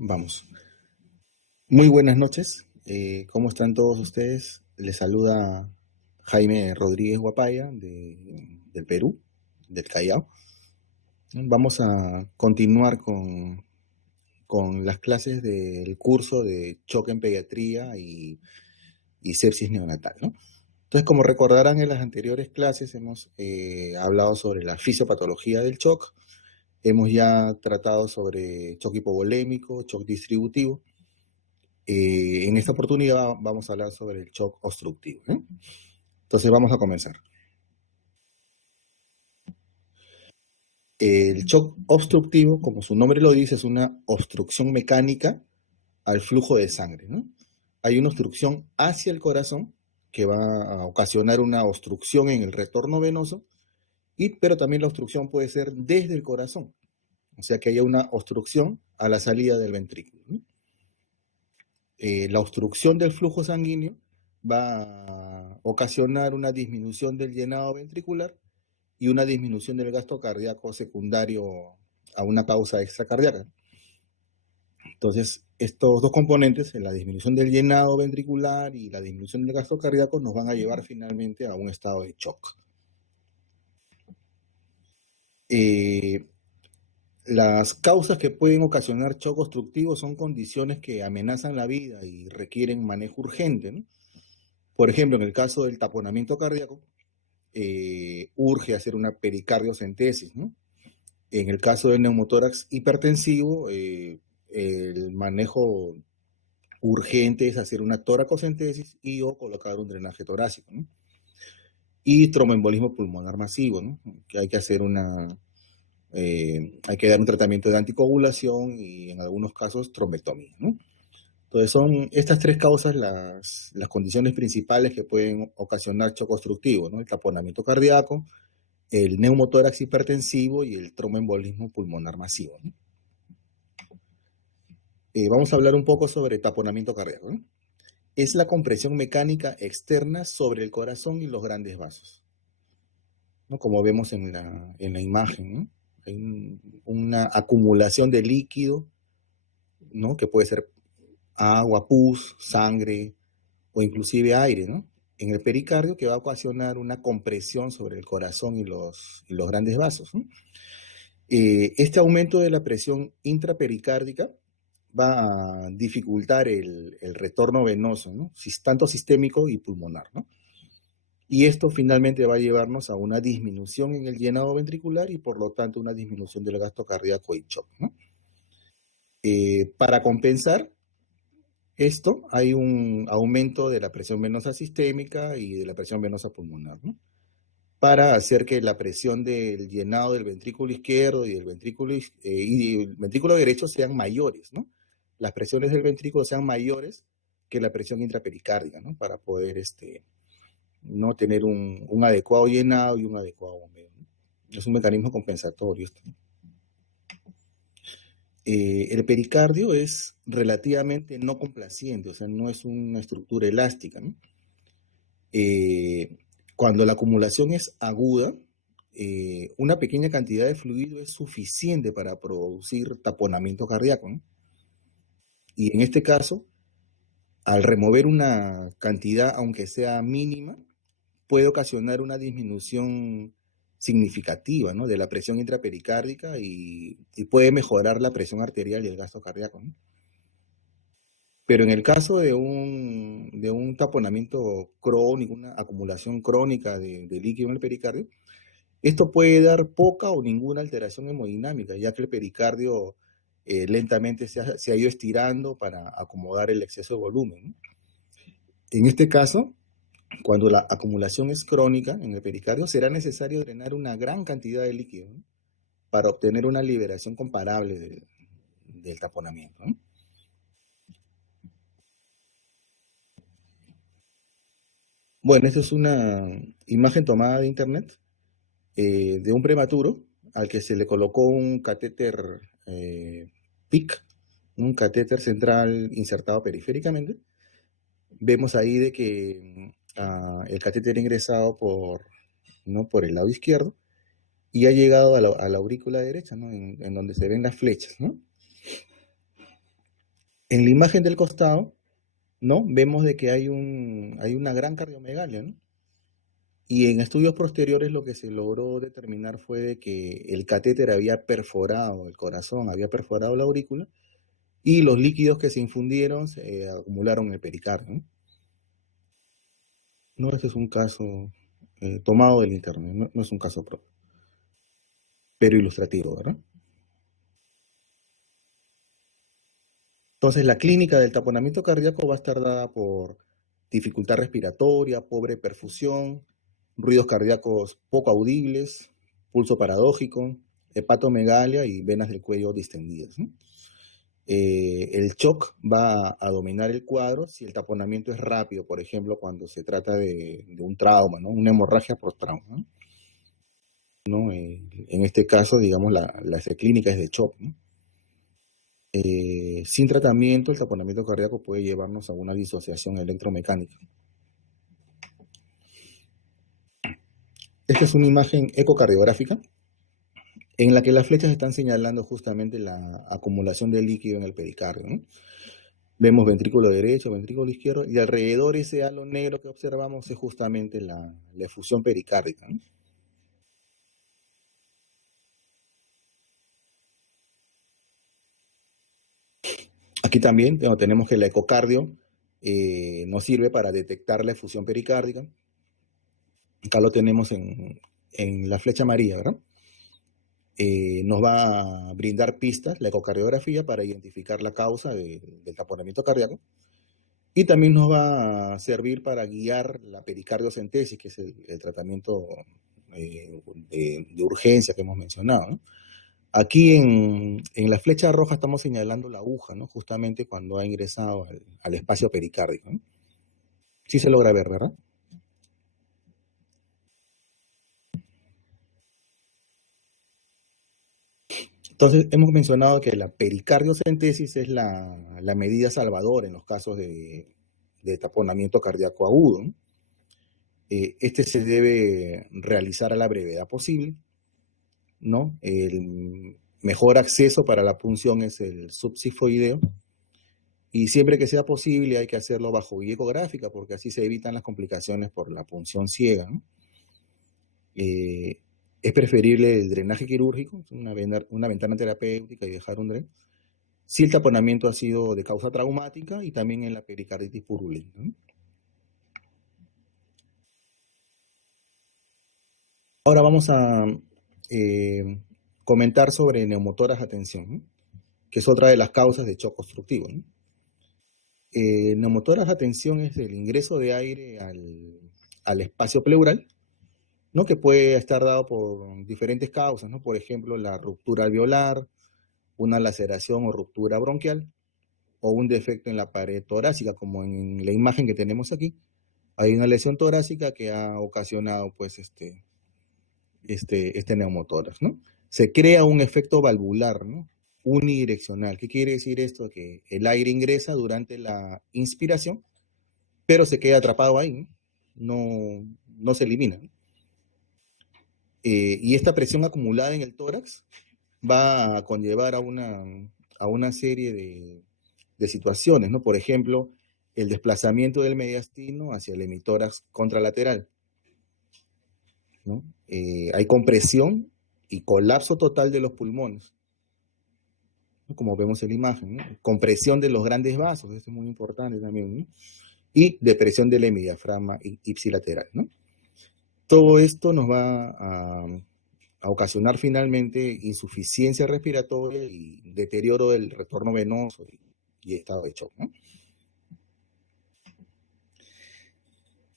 Vamos. Muy buenas noches. ¿Cómo están todos ustedes? Les saluda Jaime Rodríguez Guapaya del Perú, del Callao. Vamos a continuar con las clases del curso de choque en pediatría y sepsis neonatal, ¿no? Entonces, como recordarán en las anteriores clases, hemos hablado sobre la fisiopatología del shock. Hemos ya tratado sobre shock hipovolémico, shock distributivo. En esta oportunidad vamos a hablar sobre el shock obstructivo, ¿eh? Entonces vamos a comenzar. El shock obstructivo, como su nombre lo dice, es una obstrucción mecánica al flujo de sangre, ¿no? Hay una obstrucción hacia el corazón que va a ocasionar una obstrucción en el retorno venoso, pero también la obstrucción puede ser desde el corazón, o sea que haya una obstrucción a la salida del ventrículo, ¿no? La obstrucción del flujo sanguíneo va a ocasionar una disminución del llenado ventricular y una disminución del gasto cardíaco secundario a una causa extracardíaca. Entonces, estos dos componentes, la disminución del llenado ventricular y la disminución del gasto cardíaco, nos van a llevar finalmente a un estado de shock. Las causas que pueden ocasionar shock obstructivo son condiciones que amenazan la vida y requieren manejo urgente, ¿no? Por ejemplo, en el caso del taponamiento cardíaco, urge hacer una pericardiocentesis, ¿no? En el caso del neumotórax hipertensivo, el manejo urgente es hacer una toracocentesis y o colocar un drenaje torácico, ¿no? Y tromboembolismo pulmonar masivo, ¿no? Que hay que hacer hay que dar un tratamiento de anticoagulación y en algunos casos trombectomía, ¿no? Entonces son estas tres causas las condiciones principales que pueden ocasionar shock obstructivo, ¿no? El taponamiento cardíaco, el neumotórax hipertensivo y el tromboembolismo pulmonar masivo, ¿no? Vamos a hablar un poco sobre taponamiento cardíaco, ¿no? Es la compresión mecánica externa sobre el corazón y los grandes vasos, ¿no? Como vemos en la imagen, ¿no? Hay una acumulación de líquido, ¿no? Que puede ser agua, pus, sangre o inclusive aire, ¿no? En el pericardio, que va a ocasionar una compresión sobre el corazón y los grandes vasos, ¿no? Este aumento de la presión intrapericárdica va a dificultar el retorno venoso, ¿no? Tanto sistémico y pulmonar, ¿no? Y esto finalmente va a llevarnos a una disminución en el llenado ventricular y por lo tanto una disminución del gasto cardíaco y shock, ¿no? Para compensar esto, hay un aumento de la presión venosa sistémica y de la presión venosa pulmonar, ¿no? Para hacer que la presión del llenado del ventrículo izquierdo y el ventrículo derecho sean mayores, ¿no? Las presiones del ventrículo sean mayores que la presión intrapericárdica, ¿no? Para poder no tener un adecuado llenado y un adecuado bombeo, ¿no? Es un mecanismo compensatorio esto, ¿no? El pericardio es relativamente no complaciente, o sea, no es una estructura elástica, ¿no? Cuando la acumulación es aguda, una pequeña cantidad de fluido es suficiente para producir taponamiento cardíaco, ¿no? Y en este caso, al remover una cantidad, aunque sea mínima, puede ocasionar una disminución significativa, ¿no? De la presión intrapericárdica y puede mejorar la presión arterial y el gasto cardíaco, ¿no? Pero en el caso de un taponamiento crónico, una acumulación crónica de líquido en el pericardio, esto puede dar poca o ninguna alteración hemodinámica, ya que el pericardio lentamente se ha ido estirando para acomodar el exceso de volumen, ¿no? En este caso, cuando la acumulación es crónica en el pericardio, será necesario drenar una gran cantidad de líquido, ¿no? Para obtener una liberación comparable del taponamiento, ¿no? Bueno, esta es una imagen tomada de internet de un prematuro al que se le colocó un catéter PIC, un catéter central insertado periféricamente. Vemos ahí de que el catéter ha ingresado ¿no? por el lado izquierdo y ha llegado a la aurícula derecha, ¿no? En donde se ven las flechas, ¿no? En la imagen del costado, ¿no? Vemos de que hay una gran cardiomegalia, ¿no? Y en estudios posteriores lo que se logró determinar fue de que el catéter había perforado el corazón, había perforado la aurícula, y los líquidos que se infundieron se acumularon en el pericardio, ¿no? No, este es un caso tomado del internet, no es un caso propio, pero ilustrativo, ¿verdad? Entonces, la clínica del taponamiento cardíaco va a estar dada por dificultad respiratoria, pobre perfusión, ruidos cardíacos poco audibles, pulso paradójico, hepatomegalia y venas del cuello distendidas, ¿no? El shock va a dominar el cuadro si el taponamiento es rápido, por ejemplo, cuando se trata de un trauma, ¿no? Una hemorragia por trauma, ¿no? En este caso, digamos, la clínica es de shock, ¿no? Sin tratamiento, el taponamiento cardíaco puede llevarnos a una disociación electromecánica. Esta es una imagen ecocardiográfica en la que las flechas están señalando justamente la acumulación de líquido en el pericardio, ¿no? Vemos ventrículo derecho, ventrículo izquierdo, y alrededor ese halo negro que observamos es justamente la efusión pericárdica, ¿no? Aquí también tenemos que el ecocardio nos sirve para detectar la efusión pericárdica. Acá lo tenemos en la flecha amarilla, ¿verdad? Nos va a brindar pistas, la ecocardiografía, para identificar la causa del taponamiento cardíaco. Y también nos va a servir para guiar la pericardiocentesis, que es el tratamiento de urgencia que hemos mencionado, ¿no? Aquí en la flecha roja estamos señalando la aguja, ¿no? Justamente cuando ha ingresado al espacio pericárdico, ¿no? Sí se logra ver, ¿verdad? Entonces, hemos mencionado que la pericardiocentesis es la medida salvadora en los casos de taponamiento cardíaco agudo, ¿no? Este se debe realizar a la brevedad posible, ¿no? El mejor acceso para la punción es el subsifoideo, y siempre que sea posible hay que hacerlo bajo guía ecográfica, porque así se evitan las complicaciones por la punción ciega, ¿no? Es preferible el drenaje quirúrgico, una ventana terapéutica y dejar un dren, si el taponamiento ha sido de causa traumática y también en la pericarditis purulenta, ¿no? Ahora vamos a comentar sobre neumotoras a tensión, ¿no? Que es otra de las causas de shock obstructivo, ¿no? Neumotoras a tensión es el ingreso de aire al espacio pleural, ¿no? Que puede estar dado por diferentes causas, ¿no? Por ejemplo, la ruptura alveolar, una laceración o ruptura bronquial, o un defecto en la pared torácica, como en la imagen que tenemos aquí. Hay una lesión torácica que ha ocasionado, pues, este neumotórax, ¿no? Se crea un efecto valvular, ¿no? Unidireccional. ¿Qué quiere decir esto? Que el aire ingresa durante la inspiración, pero se queda atrapado ahí, ¿no? No se elimina, ¿no? Y esta presión acumulada en el tórax va a conllevar a una serie de situaciones, ¿no? Por ejemplo, el desplazamiento del mediastino hacia el hemitórax contralateral, ¿no? Hay compresión y colapso total de los pulmones, ¿no? Como vemos en la imagen, ¿no? Compresión de los grandes vasos, esto es muy importante también, ¿no? Y depresión del hemidiafragma ipsilateral, ¿no? Todo esto nos va a ocasionar finalmente insuficiencia respiratoria y deterioro del retorno venoso y estado de shock, ¿no?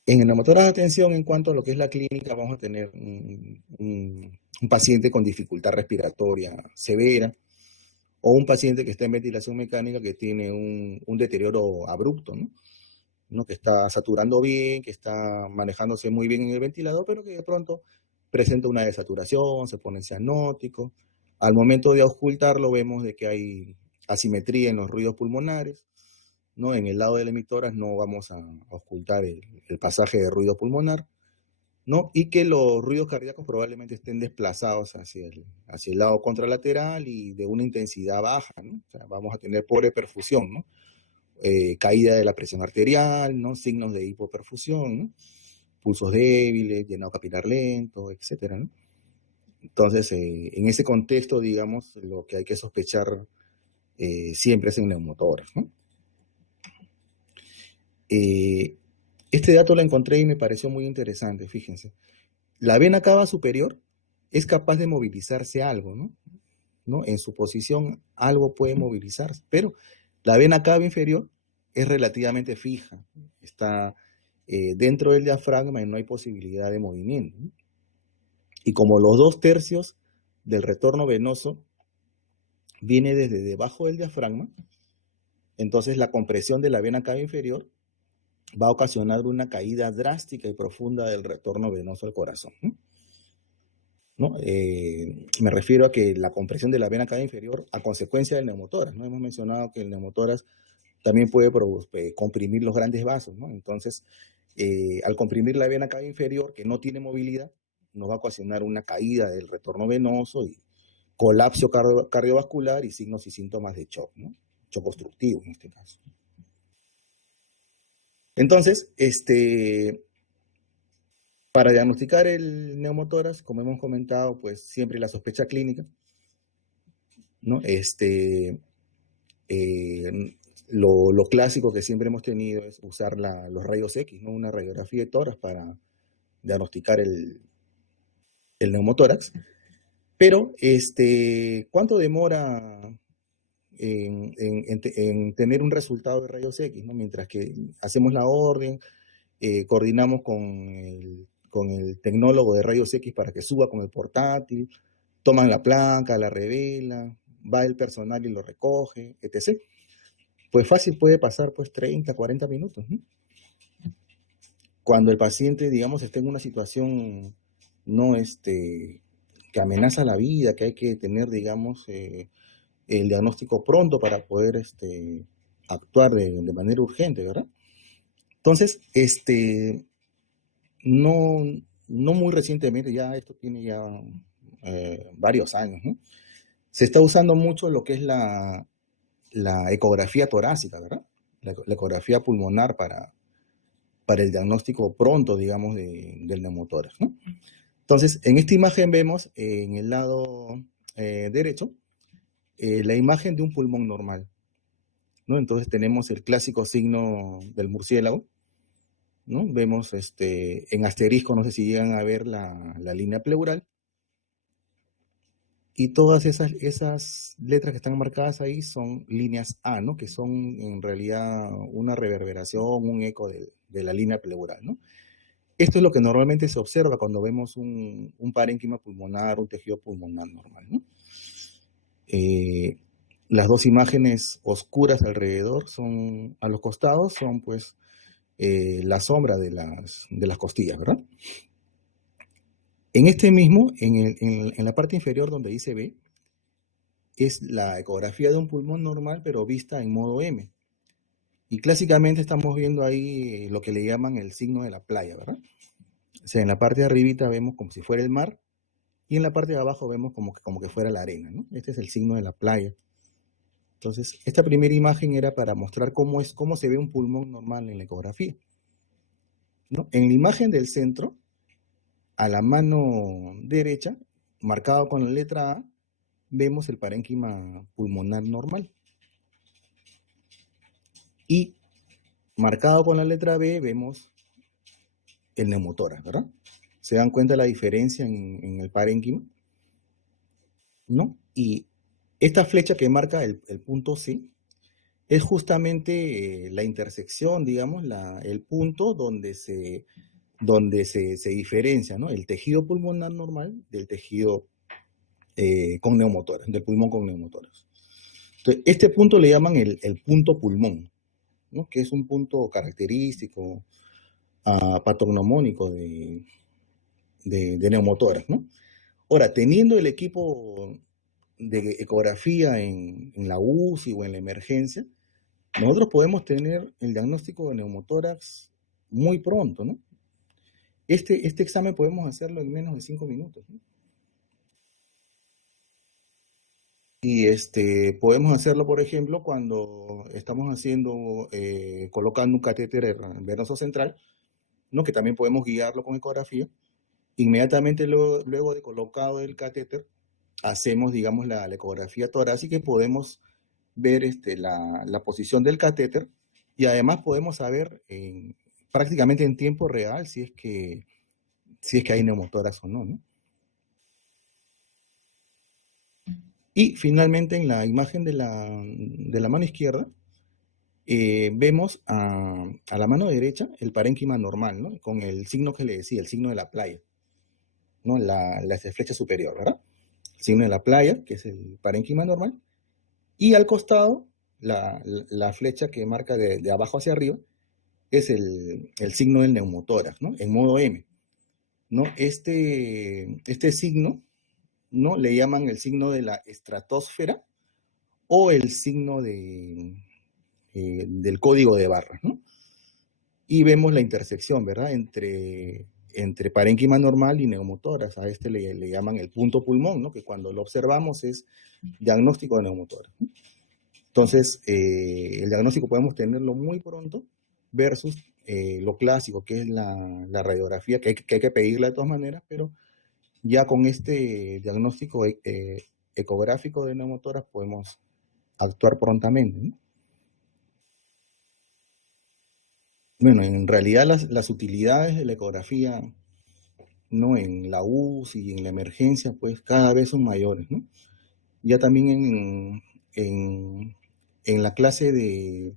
En el neumotórax de atención, en cuanto a lo que es la clínica, vamos a tener un paciente con dificultad respiratoria severa, o un paciente que está en ventilación mecánica que tiene un deterioro abrupto, ¿no? ¿No? Que está saturando bien, que está manejándose muy bien en el ventilador, pero que de pronto presenta una desaturación, se pone cianótico. Al momento de auscultarlo vemos de que hay asimetría en los ruidos pulmonares, ¿no? En el lado del emitórax no vamos a auscultar el pasaje de ruido pulmonar, ¿no? Y que los ruidos cardíacos probablemente estén desplazados hacia el lado contralateral y de una intensidad baja, ¿no? O sea, vamos a tener pobre perfusión, ¿no? Caída de la presión arterial, ¿no? Signos de hipoperfusión, ¿no? Pulsos débiles, llenado capilar lento, etcétera, ¿no? Entonces, en ese contexto, digamos, lo que hay que sospechar siempre es un neumotórax, ¿no? Este dato lo encontré y me pareció muy interesante, fíjense. La vena cava superior es capaz de movilizarse algo, ¿no? En su posición algo puede movilizarse, pero la vena cava inferior es relativamente fija, está dentro del diafragma y no hay posibilidad de movimiento, ¿no? Y como los 2/3 del retorno venoso viene desde debajo del diafragma, entonces la compresión de la vena cava inferior va a ocasionar una caída drástica y profunda del retorno venoso al corazón, ¿no? Me refiero a que la compresión de la vena cava inferior a consecuencia del neumotórax, ¿no? Hemos mencionado que el neumotórax también puede comprimir los grandes vasos, ¿no? Entonces, al comprimir la vena cava inferior, que no tiene movilidad, nos va a ocasionar una caída del retorno venoso y colapso cardiovascular y signos y síntomas de shock, ¿no? Shock obstructivo en este caso. Entonces, para diagnosticar el neumotórax, como hemos comentado, pues siempre la sospecha clínica, ¿no? Lo clásico que siempre hemos tenido es usar los rayos X, ¿no? Una radiografía de tórax para diagnosticar el neumotórax. Pero, ¿cuánto demora en tener un resultado de rayos X, ¿no? Mientras que hacemos la orden, coordinamos con el tecnólogo de rayos X para que suba con el portátil, toman la placa, la revela, va el personal y lo recoge, etc. Pues fácil puede pasar pues 30, 40 minutos, ¿no? Cuando el paciente, digamos, está en una situación no que amenaza la vida, que hay que tener, digamos, el diagnóstico pronto para poder actuar de manera urgente, ¿verdad? Entonces, no, no muy recientemente, ya esto tiene ya varios años, ¿no? Se está usando mucho lo que es la ecografía torácica, ¿verdad? La ecografía pulmonar para el diagnóstico pronto, digamos, del neumotórax, ¿no? Entonces, en esta imagen vemos en el lado derecho la imagen de un pulmón normal, ¿no? Entonces tenemos el clásico signo del murciélago, ¿no? Vemos en asterisco, no sé si llegan a ver la línea pleural, y todas esas letras que están marcadas ahí son líneas A, ¿no? Que son en realidad una reverberación, un eco de la línea pleural, ¿no? Esto es lo que normalmente se observa cuando vemos un parénquima pulmonar, un tejido pulmonar normal, ¿no? Las dos imágenes oscuras alrededor son, a los costados, son pues la sombra de las costillas, ¿verdad? En este mismo, en la parte inferior donde dice B, es la ecografía de un pulmón normal, pero vista en modo M. Y clásicamente estamos viendo ahí lo que le llaman el signo de la playa, ¿verdad? O sea, en la parte de arribita vemos como si fuera el mar, y en la parte de abajo vemos como que fuera la arena, ¿no? Este es el signo de la playa. Entonces, esta primera imagen era para mostrar cómo se ve un pulmón normal en la ecografía, ¿no? En la imagen del centro, a la mano derecha, marcado con la letra A, vemos el parénquima pulmonar normal. Y marcado con la letra B, vemos el neumotórax, ¿verdad? ¿Se dan cuenta la diferencia en el parénquima? ¿No? Y esta flecha que marca el punto C es justamente la intersección, digamos, el punto donde se diferencia, ¿no? El tejido pulmonar normal del tejido con neumotórax, del pulmón con neumotórax. Entonces, este punto le llaman el punto pulmón, ¿no? Que es un punto característico, patognomónico de neumotórax, ¿no? Ahora, teniendo el equipo de ecografía en la UCI o en la emergencia, nosotros podemos tener el diagnóstico de neumotórax muy pronto, ¿no? Este examen podemos hacerlo en menos de 5 minutos, ¿no? Y podemos hacerlo, por ejemplo, cuando estamos haciendo, colocando un catéter venoso central, ¿no? Que también podemos guiarlo con ecografía. Inmediatamente luego de colocado el catéter, hacemos, digamos, la ecografía torácica y podemos ver la posición del catéter y además podemos saber prácticamente en tiempo real si es que hay neumotórax o no, ¿no? Y finalmente en la imagen de la mano izquierda, vemos a la mano derecha el parénquima normal, ¿no? Con el signo que le decía, el signo de la playa, ¿no? La flecha superior, ¿verdad? El signo de la playa, que es el parénquima normal, y al costado, la flecha que marca de abajo hacia arriba, es el signo del neumotórax, ¿no? En modo M, ¿no? Este signo, ¿no? Le llaman el signo de la estratosfera o el signo del código de barras, ¿no? Y vemos la intersección, ¿verdad? Entre parénquima normal y neumotórax. A le llaman el punto pulmón, ¿no? Que cuando lo observamos es diagnóstico de neumotórax, ¿no? Entonces, el diagnóstico podemos tenerlo muy pronto versus lo clásico, que es la radiografía, que hay que pedirla de todas maneras, pero ya con este diagnóstico ecográfico de neumotórax podemos actuar prontamente, ¿no? Bueno, en realidad las utilidades de la ecografía, ¿no? En la UCI y en la emergencia, pues cada vez son mayores, ¿no? Ya también en la clase de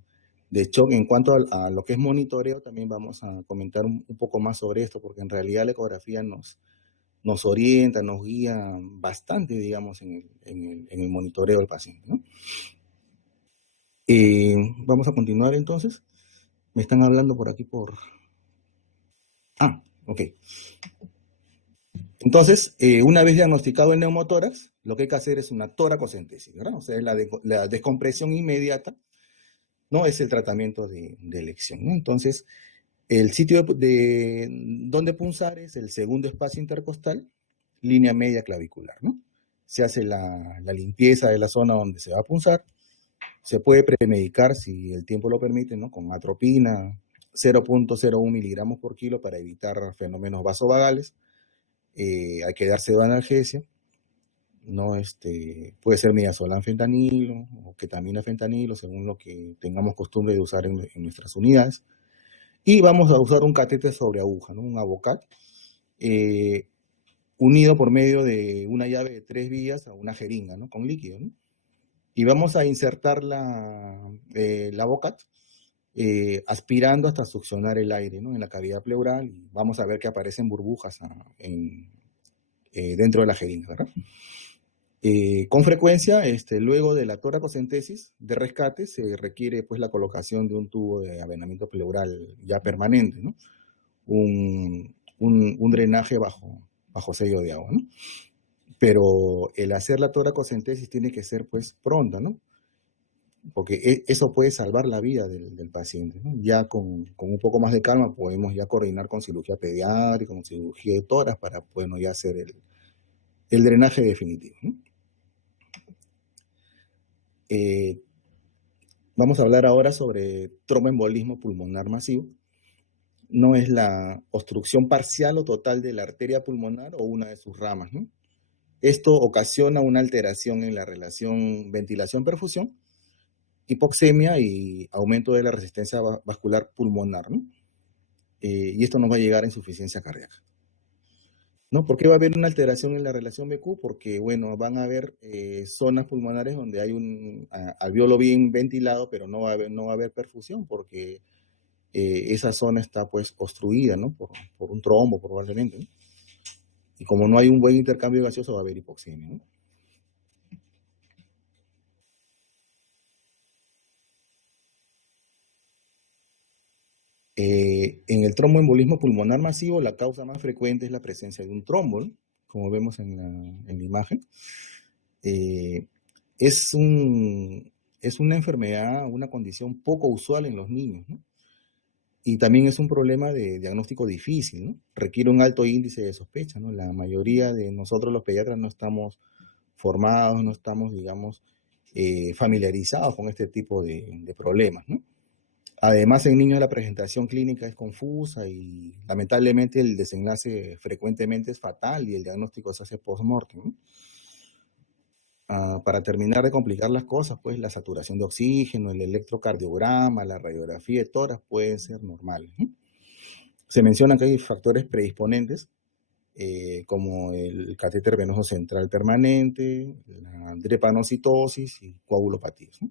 shock, en cuanto a lo que es monitoreo, también vamos a comentar un poco más sobre esto, porque en realidad la ecografía nos orienta, nos guía bastante, digamos, en el monitoreo del paciente, ¿no? Vamos a continuar entonces. Me están hablando por aquí Ah, ok. Entonces, una vez diagnosticado el neumotórax, lo que hay que hacer es una toracocentesis, ¿verdad? O sea, es la descompresión inmediata, ¿no? Es el tratamiento de elección, ¿no? Entonces, el sitio de donde punzar es el segundo espacio intercostal, línea media clavicular, ¿no? Se hace la limpieza de la zona donde se va a punzar. Se puede premedicar, si el tiempo lo permite, ¿no? Con atropina, 0.01 miligramos por kilo para evitar fenómenos vasovagales. Hay que darse de analgesia, ¿no? Puede ser midazolam fentanilo o ketamina fentanilo, según lo que tengamos costumbre de usar en nuestras unidades. Y vamos a usar un catéter sobre aguja, ¿no? Un Avocat, unido por medio de una llave de 3 vías a una jeringa, ¿no? Con líquido, ¿no? Y vamos a insertar la Avocat aspirando hasta succionar el aire, ¿no? En la cavidad pleural, y vamos a ver que aparecen burbujas dentro de la jeringa, ¿verdad? Con frecuencia, luego de la toracocentesis de rescate, se requiere pues la colocación de un tubo de avenamiento pleural ya permanente, ¿no? Un drenaje bajo sello de agua, ¿no? Pero el hacer la toracocentesis tiene que ser pues pronta, ¿no? Porque eso puede salvar la vida del paciente, ¿no? Ya con un poco más de calma podemos ya coordinar con cirugía pediátrica, con cirugía de tórax para, bueno, ya hacer el drenaje definitivo, ¿no? Vamos a hablar ahora sobre tromboembolismo pulmonar masivo. No es la obstrucción parcial o total de la arteria pulmonar o una de sus ramas, ¿no? Esto ocasiona una alteración en la relación ventilación-perfusión, hipoxemia y aumento de la resistencia vascular pulmonar, ¿no? Y esto nos va a llegar a insuficiencia cardíaca, ¿no? ¿Por qué va a haber una alteración en la relación BQ? Porque, bueno, van a haber zonas pulmonares donde hay un alveolo bien ventilado, pero no va a haber perfusión porque esa zona está pues obstruida, ¿no? Por un trombo probablemente, ¿no? Y como no hay un buen intercambio gaseoso, va a haber hipoxemia, ¿no? En el tromboembolismo pulmonar masivo, la causa más frecuente es la presencia de un trombo, ¿no? Como vemos en la imagen. Eh, es, es una enfermedad, una condición poco usual en los niños, ¿no? Y también es un problema de diagnóstico difícil, ¿no? Requiere un alto índice de sospecha, ¿no? La mayoría de nosotros los pediatras no estamos formados, no estamos, digamos, familiarizados con este tipo de problemas, ¿no? Además, en niños la presentación clínica es confusa y lamentablemente el desenlace frecuentemente es fatal y el diagnóstico se hace post-mortem, ¿no? Para terminar de complicar las cosas, pues la saturación de oxígeno, el electrocardiograma, la radiografía de tórax pueden ser normales, ¿no? Se mencionan que hay factores predisponentes, como el catéter venoso central permanente, la drepanocitosis y coagulopatías, ¿no?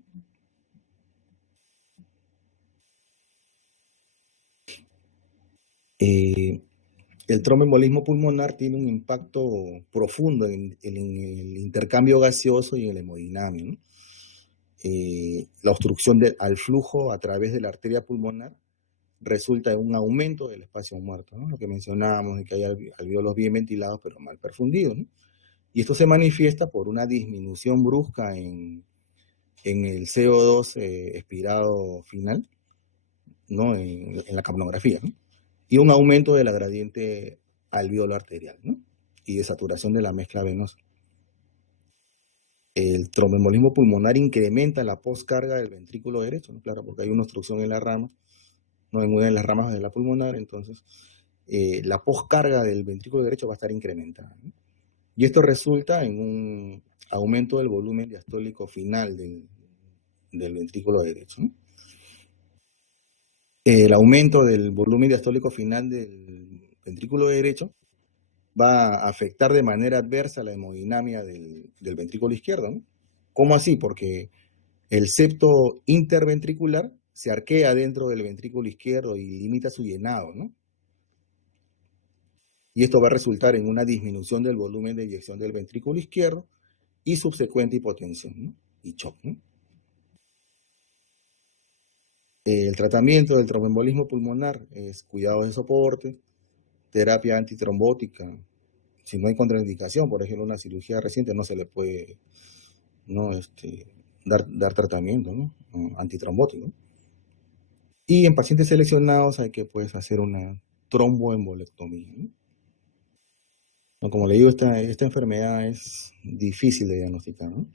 El tromboembolismo pulmonar tiene un impacto profundo en el intercambio gaseoso y en la hemodinamia, ¿no? La obstrucción al flujo a través de la arteria pulmonar resulta en un aumento del espacio muerto, ¿no? Lo que mencionábamos de que hay alvéolos bien ventilados pero mal perfundidos, ¿no? Y esto se manifiesta por una disminución brusca en el CO2 expirado final, ¿no? En la capnografía, ¿no? Y un aumento de la gradiente alvéolo arterial, ¿no? Y de saturación de la mezcla venosa. El tromboembolismo pulmonar incrementa la postcarga del ventrículo derecho, ¿no? Claro, porque hay una obstrucción en la rama, no en una de las ramas de la pulmonar, entonces la postcarga del ventrículo derecho va a estar incrementada, ¿no? Y esto resulta en un aumento del volumen diastólico final del ventrículo derecho, ¿no? El aumento del volumen diastólico final del ventrículo derecho va a afectar de manera adversa la hemodinamia del ventrículo izquierdo, ¿no? ¿Cómo así? Porque el septo interventricular se arquea dentro del ventrículo izquierdo y limita su llenado, ¿no? Y esto va a resultar en una disminución del volumen de eyección del ventrículo izquierdo y subsecuente hipotensión, ¿no? Y shock, ¿no? El tratamiento del tromboembolismo pulmonar es cuidados de soporte, terapia antitrombótica. Si no hay contraindicación, por ejemplo, una cirugía reciente, no se le puede, ¿no? dar tratamiento, ¿no? Antitrombótico. Y en pacientes seleccionados hay que, pues, hacer una tromboembolectomía, ¿no? No, como le digo, esta enfermedad es difícil de diagnosticar, ¿no?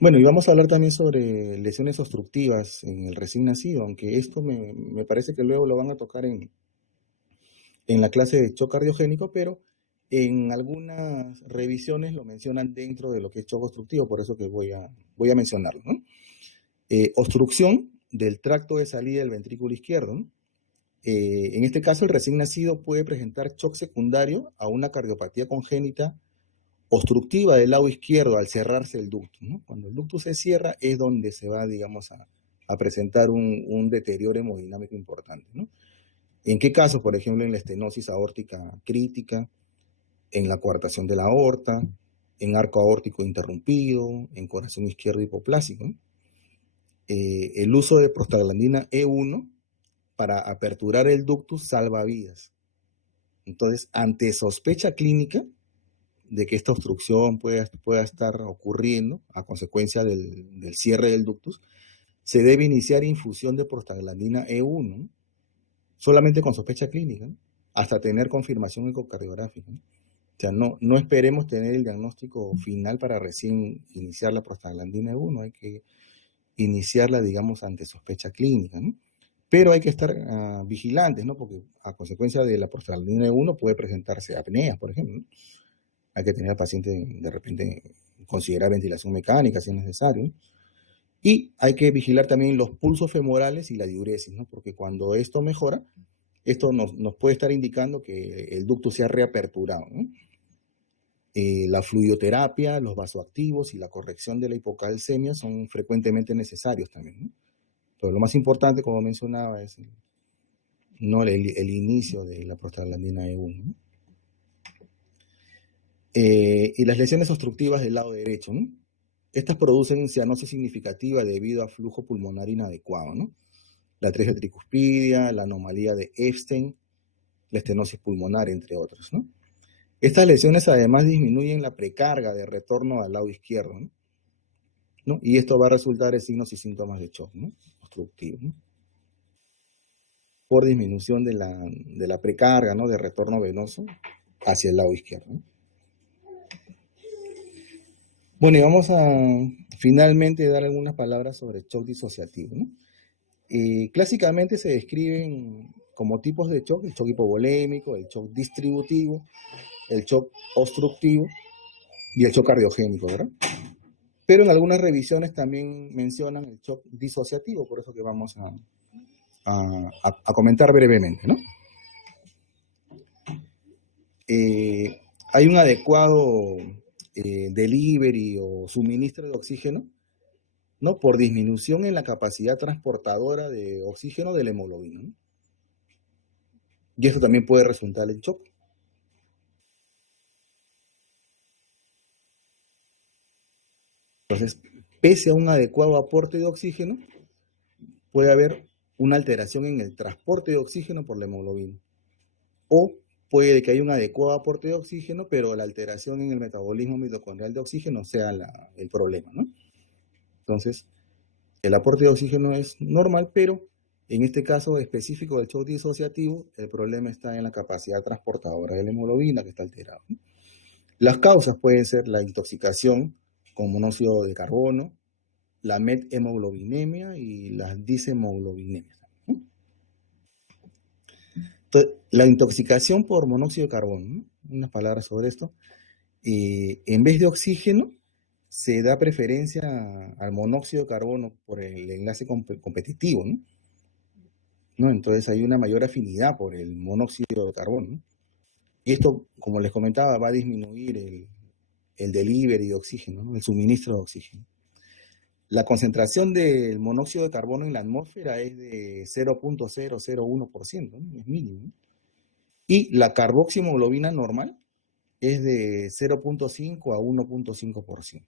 Bueno, y vamos a hablar también sobre lesiones obstructivas en el recién nacido, aunque esto me parece que luego lo van a tocar en la clase de shock cardiogénico, pero en algunas revisiones lo mencionan dentro de lo que es shock obstructivo, por eso que voy a mencionarlo, ¿no? Obstrucción del tracto de salida del ventrículo izquierdo, ¿no? En este caso, el recién nacido puede presentar shock secundario a una cardiopatía congénita obstructiva del lado izquierdo al cerrarse el ducto, ¿no? Cuando el ducto se cierra es donde se va, digamos, a presentar un deterioro hemodinámico importante, ¿no? ¿En qué casos? Por ejemplo, en la estenosis aórtica crítica, en la coartación de la aorta, en arco aórtico interrumpido, en corazón izquierdo hipoplásico, ¿no? El uso de prostaglandina E1 para aperturar el ductus salva vidas. Entonces, ante sospecha clínica de que esta obstrucción pueda estar ocurriendo a consecuencia del cierre del ductus, se debe iniciar infusión de prostaglandina E1, ¿no? Solamente con sospecha clínica, ¿no? Hasta tener confirmación ecocardiográfica, ¿no? O sea, no esperemos tener el diagnóstico final para recién iniciar la prostaglandina E1, hay que iniciarla, digamos, ante sospecha clínica, ¿no? Pero hay que estar vigilantes, ¿no? Porque a consecuencia de la prostaglandina E1 puede presentarse apnea, por ejemplo, ¿no? Hay que tener al paciente, de repente, considerar ventilación mecánica si es necesario, ¿no? Y hay que vigilar también los pulsos femorales y la diuresis, ¿no? Porque cuando esto mejora, esto nos puede estar indicando que el ducto se ha reaperturado, ¿no? La fluidoterapia, los vasoactivos y la corrección de la hipocalcemia son frecuentemente necesarios también, ¿no? Pero lo más importante, como mencionaba, es el inicio de la prostaglandina E1, ¿no? Y las lesiones obstructivas del lado derecho, ¿no? Estas producen cianosis significativa debido a flujo pulmonar inadecuado, ¿no? La atresia tricuspidia, la anomalía de Epstein, la estenosis pulmonar, entre otros, ¿no? Estas lesiones además disminuyen la precarga de retorno al lado izquierdo, ¿no? Y esto va a resultar en signos y síntomas de shock, ¿no? obstructivo, ¿no? Por disminución de la precarga, ¿no? De retorno venoso hacia el lado izquierdo, ¿no? Bueno, y vamos a finalmente dar algunas palabras sobre shock disociativo, ¿no? Clásicamente se describen como tipos de shock: el shock hipovolémico, el shock distributivo, el shock obstructivo y el shock cardiogénico, ¿verdad? Pero en algunas revisiones también mencionan el shock disociativo, por eso que vamos a comentar brevemente, ¿no? Hay un adecuado delivery o suministro de oxígeno, ¿no? Por disminución en la capacidad transportadora de oxígeno de la hemoglobina, ¿no? Y esto también puede resultar en shock. Entonces, pese a un adecuado aporte de oxígeno, puede haber una alteración en el transporte de oxígeno por la hemoglobina. O puede que haya un adecuado aporte de oxígeno, pero la alteración en el metabolismo mitocondrial de oxígeno sea el problema, ¿no? Entonces, el aporte de oxígeno es normal, pero en este caso específico del shock disociativo, el problema está en la capacidad transportadora de la hemoglobina que está alterada, ¿no? Las causas pueden ser la intoxicación con monóxido de carbono, la methemoglobinemia y las dishemoglobinemia, ¿no? Entonces, la intoxicación por monóxido de carbono, ¿no? Unas palabras sobre esto. En vez de oxígeno, se da preferencia al monóxido de carbono por el enlace competitivo, ¿no? ¿No? Entonces hay una mayor afinidad por el monóxido de carbono, ¿no? Y esto, como les comentaba, va a disminuir el delivery de oxígeno, ¿no? El suministro de oxígeno. La concentración del monóxido de carbono en la atmósfera es de 0.001%, ¿no? Es mínimo, ¿no? Y la carboxihemoglobina normal es de 0.5 a 1.5%.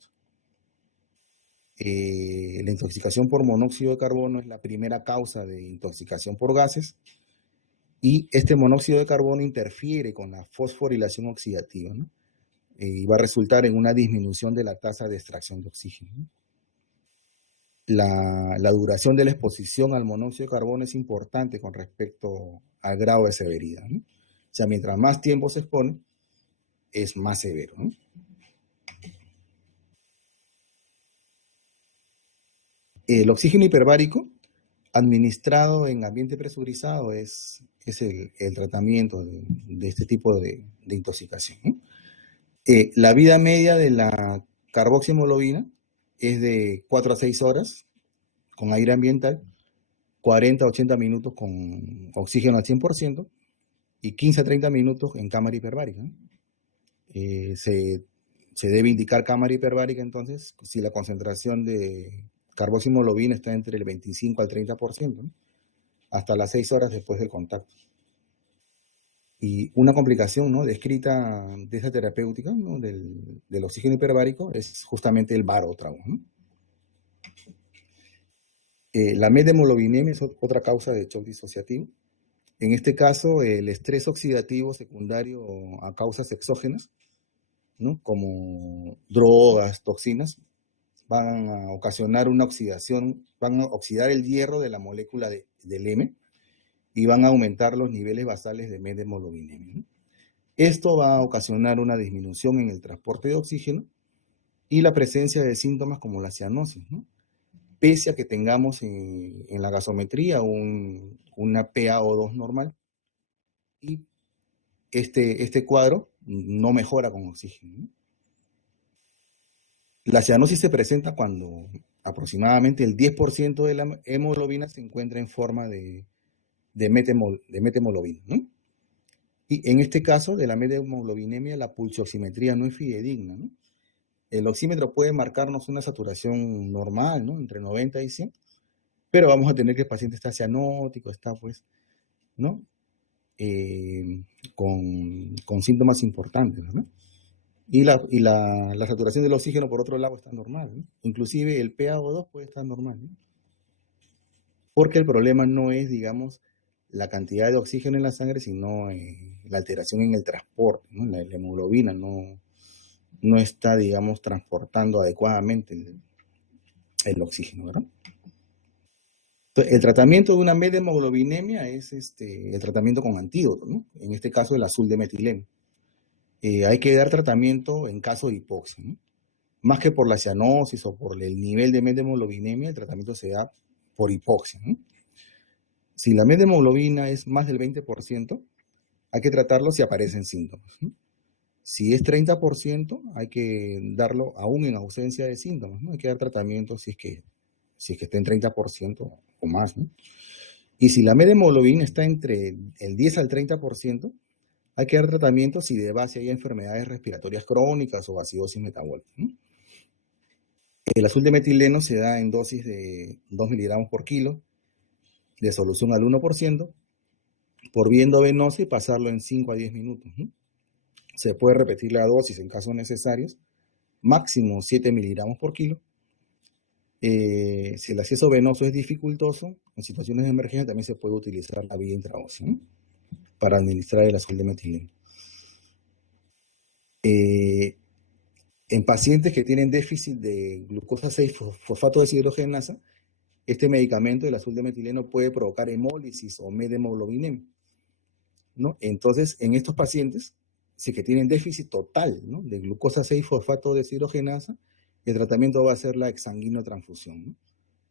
La intoxicación por monóxido de carbono es la primera causa de intoxicación por gases, y este monóxido de carbono interfiere con la fosforilación oxidativa, ¿no? Y va a resultar en una disminución de la tasa de extracción de oxígeno, ¿no? La duración de la exposición al monóxido de carbono es importante con respecto al grado de severidad, ¿no? O sea, mientras más tiempo se expone, es más severo, ¿no? El oxígeno hiperbárico administrado en ambiente presurizado es el tratamiento de este tipo de intoxicación, ¿no? La vida media de la carboxihemoglobina es de 4 a 6 horas con aire ambiental, 40 a 80 minutos con oxígeno al 100% y 15 a 30 minutos en cámara hiperbárica, ¿no? Se debe indicar cámara hiperbárica entonces si la concentración de carboxihemoglobina está entre el 25 al 30%, ¿no? Hasta las 6 horas después del contacto. Y una complicación, ¿no?, descrita de esa terapéutica, ¿no?, del oxígeno hiperbárico es justamente el barotrauma, ¿no? La methemoglobinemia es otra causa de shock disociativo. En este caso, el estrés oxidativo secundario a causas exógenas, ¿no?, como drogas, toxinas, van a ocasionar una oxidación, van a oxidar el hierro de la molécula del M y van a aumentar los niveles basales de methemoglobinemia, ¿no? Esto va a ocasionar una disminución en el transporte de oxígeno y la presencia de síntomas como la cianosis, ¿no? Pese a que tengamos en la gasometría una PaO2 normal, y este cuadro no mejora con oxígeno, ¿no? La cianosis se presenta cuando aproximadamente el 10% de la hemoglobina se encuentra en forma de methhemoglobina, ¿no? Y en este caso de la methemoglobinemia, la pulsioximetría no es fidedigna, ¿no? El oxímetro puede marcarnos una saturación normal, ¿no?, entre 90 y 100, pero vamos a tener que el paciente está cianótico, está pues, ¿no?, con síntomas importantes, ¿no? Y la saturación del oxígeno, por otro lado, está normal, ¿no? Inclusive el PaO2 puede estar normal, ¿no? Porque el problema no es, digamos, la cantidad de oxígeno en la sangre, sino la alteración en el transporte, ¿no? La hemoglobina no está, digamos, transportando adecuadamente el oxígeno, ¿verdad? Entonces, el tratamiento de una metemoglobinemia es el tratamiento con antídoto, ¿no? En este caso, el azul de metileno. Hay que dar tratamiento en caso de hipoxia, ¿no? Más que por la cianosis o por el nivel de metemoglobinemia, el tratamiento se da por hipoxia, ¿no? Si la metemoglobina es más del 20%, hay que tratarlo si aparecen síntomas, ¿no? Si es 30%, hay que darlo aún en ausencia de síntomas, ¿no? Hay que dar tratamiento si es que está en 30% o más, ¿no? Y si la medemoglobina está entre el 10 al 30%, hay que dar tratamiento si de base hay enfermedades respiratorias crónicas o acidosis metabólica, ¿no? El azul de metileno se da en dosis de 2 miligramos por kilo, de solución al 1%, por vía endovenosa y pasarlo en 5 a 10 minutos, ¿no? Se puede repetir la dosis en casos necesarios, máximo 7 miligramos por kilo. Si el acceso venoso es dificultoso, en situaciones de emergencia también se puede utilizar la vía intraósea, ¿no? Para administrar el azul de metileno. En pacientes que tienen déficit de glucosa 6-fosfato deshidrogenasa, este medicamento, el azul de metileno, puede provocar hemólisis o medemoglobinemia, ¿no? Entonces, en estos pacientes, si que tienen déficit total, ¿no?, de glucosa 6-fosfato deshidrogenasa, el tratamiento va a ser la exsanguinotransfusión, ¿no?,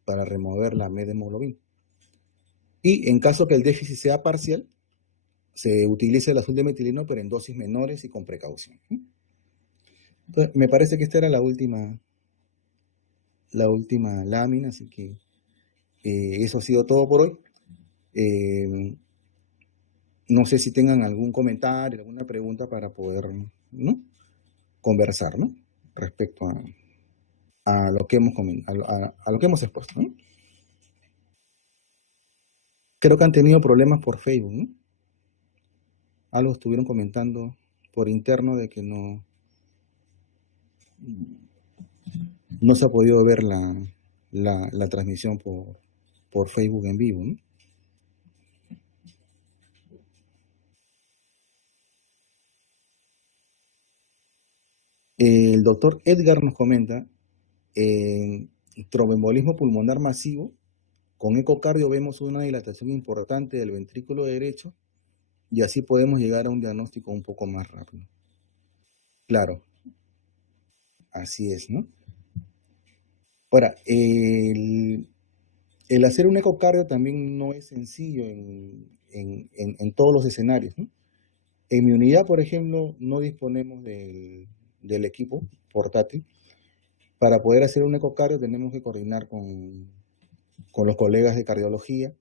para remover la medemoglobina. Y en caso que el déficit sea parcial, se utiliza el azul de metileno, pero en dosis menores y con precaución, ¿no? Entonces, me parece que esta era la última lámina, así que eso ha sido todo por hoy. No sé si tengan algún comentario, alguna pregunta para poder, ¿no?, conversar, ¿no?, respecto a lo que hemos a lo que hemos expuesto, ¿no? Creo que han tenido problemas por Facebook, ¿no? Algo estuvieron comentando por interno de que no se ha podido ver la transmisión por Facebook en vivo, ¿no? El doctor Edgar nos comenta, en tromboembolismo pulmonar masivo, con ecocardio vemos una dilatación importante del ventrículo derecho y así podemos llegar a un diagnóstico un poco más rápido. Claro, así es, ¿no? Ahora, el hacer un ecocardio también no es sencillo en todos los escenarios, ¿no? En mi unidad, por ejemplo, no disponemos del equipo portátil. Para poder hacer un ecocardio tenemos que coordinar con los colegas de cardiología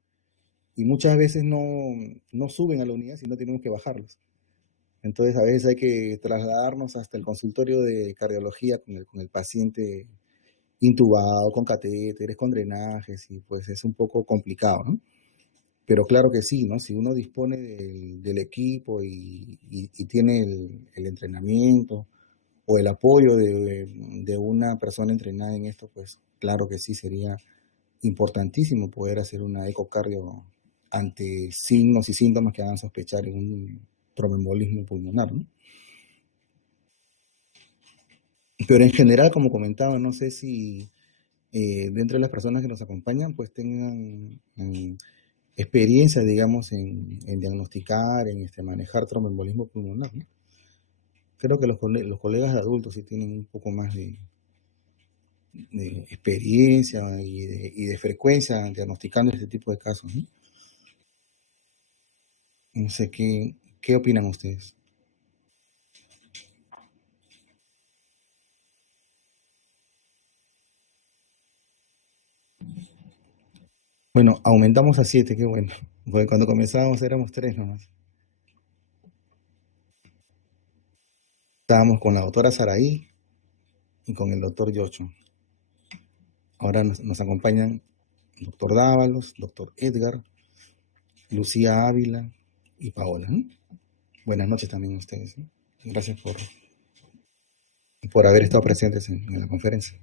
y muchas veces no suben a la unidad, sino tenemos que bajarlos. Entonces, a veces hay que trasladarnos hasta el consultorio de cardiología con el paciente intubado, con catéteres, con drenajes, y pues es un poco complicado, ¿no? Pero claro que sí, ¿no? Si uno dispone del equipo y tiene el entrenamiento o el apoyo de una persona entrenada en esto, pues claro que sí, sería importantísimo poder hacer una ecocardio ante signos y síntomas que hagan sospechar en un tromboembolismo pulmonar, ¿no? Pero en general, como comentaba, no sé si dentro de las personas que nos acompañan, pues tengan experiencia, digamos, en diagnosticar, en manejar tromboembolismo pulmonar, ¿no? Creo que los colegas de adultos sí tienen un poco más de experiencia y de frecuencia diagnosticando este tipo de casos, ¿no? No sé qué opinan ustedes. Bueno, aumentamos a 7, qué bueno. Porque cuando comenzábamos éramos 3 nomás. Estábamos con la doctora Saraí y con el doctor Yocho. Ahora nos acompañan el doctor Dávalos, doctor Edgar, Lucía Ávila y Paola, ¿no? Buenas noches también a ustedes, ¿no? Gracias por haber estado presentes en la conferencia.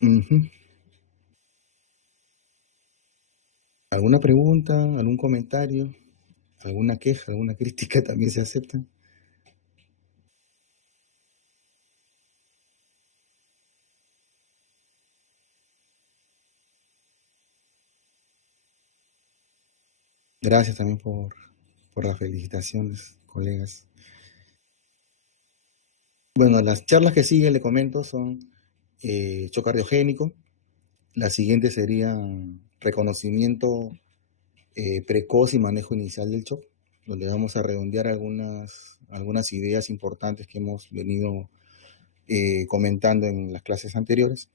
Ujú. ¿Alguna pregunta? ¿Algún comentario? alguna queja, alguna crítica también se acepta. Gracias también por las felicitaciones, colegas. Bueno, las charlas que siguen, le comento, son shock cardiogénico. La siguiente sería reconocimiento precoz y manejo inicial del shock, donde vamos a redondear algunas ideas importantes que hemos venido comentando en las clases anteriores.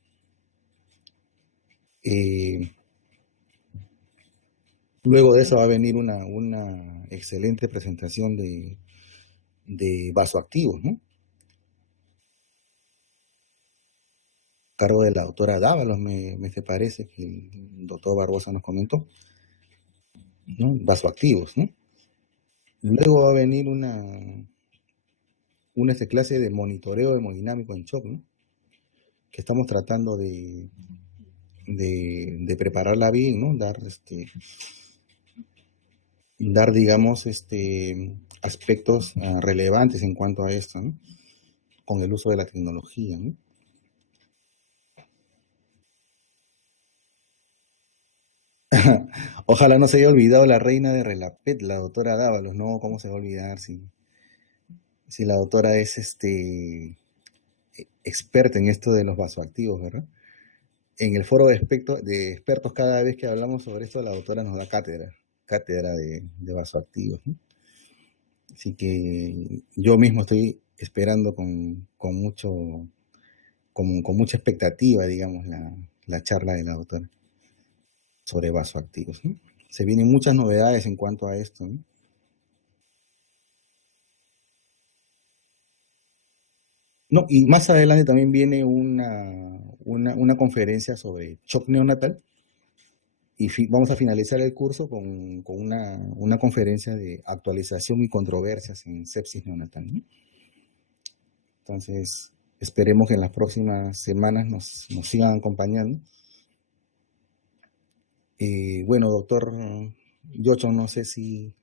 Luego de eso va a venir una excelente presentación de vasoactivos, ¿no? Cargo de la doctora Dávalos, me parece que el doctor Barbosa nos comentó, ¿no? Vasoactivos, ¿no? Luego va a venir una clase de monitoreo hemodinámico en shock, ¿no? Que estamos tratando de prepararla bien, ¿no? Dar digamos, aspectos relevantes en cuanto a esto, ¿no? Con el uso de la tecnología, ¿no? Ojalá no se haya olvidado la reina de Relapet, la doctora Dávalos, ¿no? ¿Cómo se va a olvidar si la doctora es experta en esto de los vasoactivos, ¿verdad? En el foro de expertos, cada vez que hablamos sobre esto, la doctora nos da cátedra de vasoactivos, ¿no? Así que yo mismo estoy esperando con mucha expectativa, digamos, la charla de la doctora sobre vasoactivos, ¿no? Se vienen muchas novedades en cuanto a esto, ¿no? No, y más adelante también viene una conferencia sobre shock neonatal y vamos a finalizar el curso con una conferencia de actualización y controversias en sepsis neonatal, ¿no? Entonces, esperemos que en las próximas semanas nos sigan acompañando. Bueno, doctor Yocho, no sé si